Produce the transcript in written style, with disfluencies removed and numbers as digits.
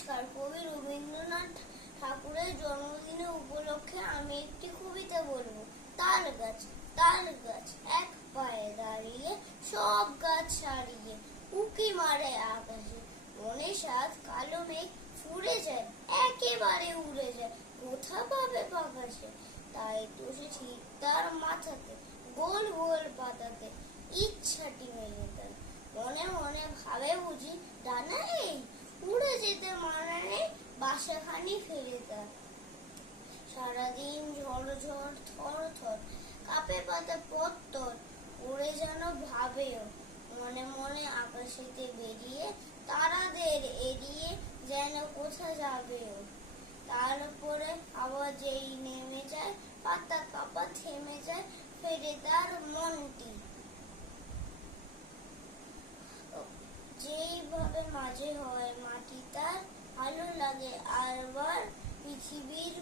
নমস্কার। কবি রবীন্দ্রনাথ ঠাকুরের জন্মদিনে উপলক্ষে আমি একটি কবিতা বলবো। তাল গাছ, তাল গাছ এক পায়ে দাঁড়িয়ে, সব গাছ ছাড়িয়ে উঁকি মারে আকাশে। মনে সাত কালো মেঘ ফুরে যায়, একেবারে উড়ে যায়, কোথা পাবে বাতাসে। তাই তো সে ঠিক তার মাথাতে গোল গোল পাতাতে ইচ্ছাটি মেলে তার। মনে মনে ভাবে বুঝি ডানা নেই, উড়ে যেতে মানা নেই, বাসাখানি ফেলে তার। সারাদিন ঝড় ঝড় থর থর কাঁপে পাতা পত্তর, উড়ে যেন ভাবেও মনে মনে আকাশেতে বেরিয়ে, তারাদের এড়িয়ে যেন কোথা যাবেও। তারপরে আবার যেই নেমে যায়, পাতা কাঁপা থেমে যায়, ফেরে তার মনটি। যেইভাবে মাঝে হয় মাটি তার, ভালো লাগে আরবার পৃথিবীর